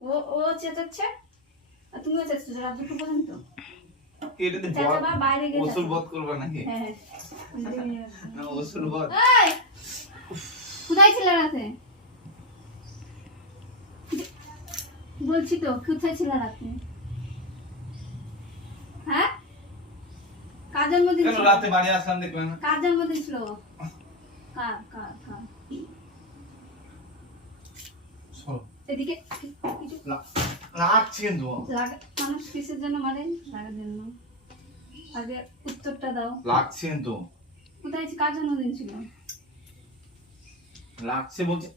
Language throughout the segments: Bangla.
ও ও চেঁচাচ্ছে? আর তুমিও চেঁচাচ্ছ রাত দুটো পর্যন্ত? বাইরে গিয়ে ওষুধ বধ করবা নাকি? হ্যাঁ হ্যাঁ। না ওষুধ বধ। কোথায় ছিল রাতে? বলছি তো কোথায় ছিল রাতে? হ্যাঁ? কার জন্মদিন ছিল? রাতে বাড়ি আসলাম দেখবে না। কার জন্মদিন ছিল? কার কার কার? এদিকে। লাগছে কিন্তু লাগা মানুষ কিসের জন্য মারে? লাগার জন্য। আগে উত্তরটা দাও। লাগছে কিন্তু কোথায় কার জন্মদিন ছিল? লাগছে বলছে।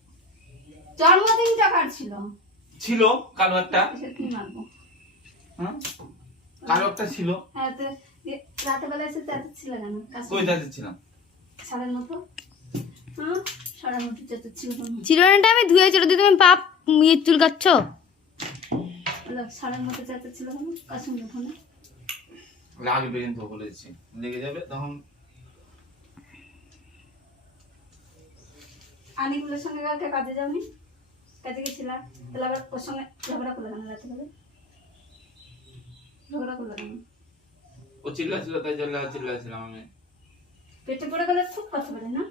জন্মদিনটা কার ছিল? ছিল কালো একটা। কি মারবো? হ্যাঁ কালো একটা ছিল। হ্যাঁ তো রাতে বেলা এসে চেঁচা ছিল কেন? কাছে কই যাচ্ছিলাম সারের মতো? হ্যাঁ সারের মতো ছিল চিরুনিটা আমি ধুয়ে দিয়ে তুমি পাপ ইয়ে চুল কাটছ সারের ছিল কাছে লাগবে কিন্তু বলেছি। লেগে যাবে তখন। আনিগুলোর সঙ্গে কালকে কাজে যাওনি? কাজে গেছিলাম তাহলে আবার ওর সঙ্গে ঝগড়া করলে কেন রাতে বেলা? ঝগড়া করলে কেন? ও চিল্লা ছিল তাই চিল্লা চিল্লাছিলাম আমি পেটে পড়ে গেলে খুব কথা বেরোয় না?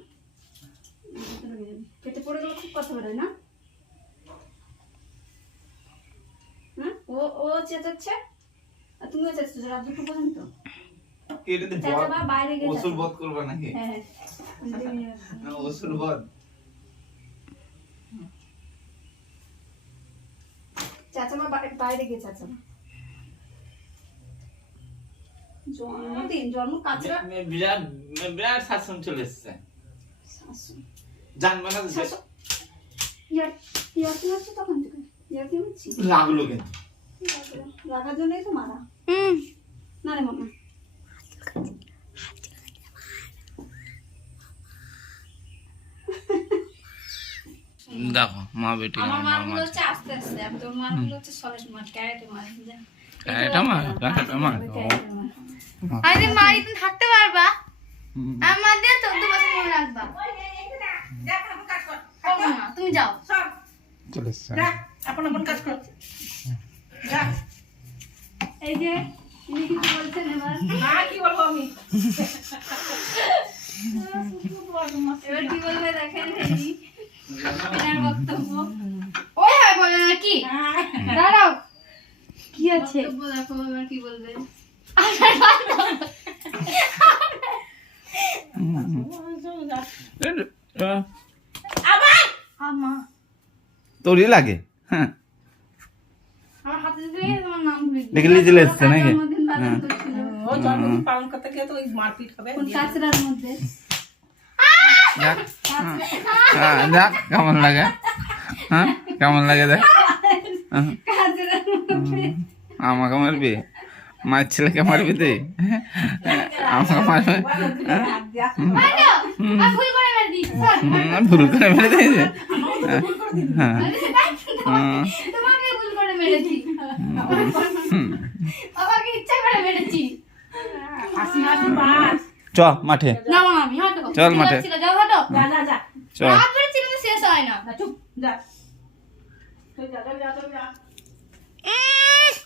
পেটে পড়ে গেলে খুব কথা বেরোয় না হ্যাঁ ও চেঁচাচ্ছে আর তুমিও চেঁচাচ্ছ রাত দুটো পর্যন্ত। এটাতে বাইরে গিয়ে ওষুধ বধ করবা নাকি? হ্যাঁ বধ। চাচামা বাইরে গিয়ে চাচামা জন্মদিন জন্ম কাছরা বিরাট বিরাট শাসন চলে এসছে। জানবে না ইয়ার ইয়ার কি হচ্ছে তখন থেকে? ইয়ার কি হচ্ছে? লাগল কিন্তু। লাগার জন্যই তো মারা হুম। না রে মামা দেখো মা বেটি আমার মাগুলো হচ্ছে আস্তে আস্তে আর তোর হচ্ছে ক্যারেটে ক্যারেটে? ক্যারেটে মা তুমি থাকতে পারবা? আমার দিয়ে চোদ্দ বছর মনে রাখবা। তুমি যাও। চলে এসছে। এই যে ইনি কিছু বলছেন এবার? এবার কি বলবে দেখেন এনার বক্তব্য। ওই হয় বলে না কি? দাঁড়াও। কি আছে? বক্তব্য দেখো এবার কি বলবে? তোরই লাগে। হ্যাঁ। দেখলি চলে এসছে নাকি? জন্মদিন পালন করছিল ও জন্মদিন পালন করতে গিয়ে তো ওই মারপিট হবে। কোন মধ্যে? দেখ হ্যাঁ, দেখ কেমন লাগে? হ্যাঁ কেমন লাগে দেখ। হ্যাঁ, আমাকে মারবি? মায়ের ছেলেকে মারবি তুই? হ্যাঁ, আমাকে মারবে? ভুল করে মেরে হুম, ভুল করে মেরে দিয়েছে হ্যাঁ। করে বাবাকে ইচ্ছা করে মেরেছি। চ মাঠে। চল মাঠে। যাও হাঁটো। যা যা যা। চল। রাত বেড়েছি কিন্তু শেষ হয় না। চুপ যা। তুই যা যা, যা যা, যা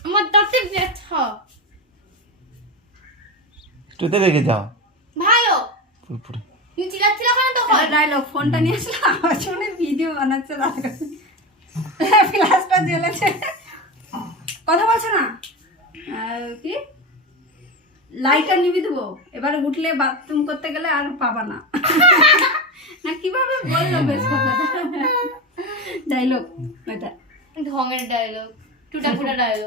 আমার দাঁতে ব্যথা। তুইতে লেগে যাও ভালো পুরোপুরি তুমি চিল্লাচ্ছিল ওখানে তো ডায়লগ ফোনটা নিয়ে আসলে আমার সামনে ভিডিও বানাচ্ছে জ্বলেছে। কথা বলছো না? আর কি? লাইটার নিবি দেবো। এবারে উঠলে বাথরুম করতে গেলে আর পাবা না। না কীভাবে বলল বেশ কথা? ডায়লগ এটা। ঢঙের ডায়লগ টুটা ফুটা ডায়লগ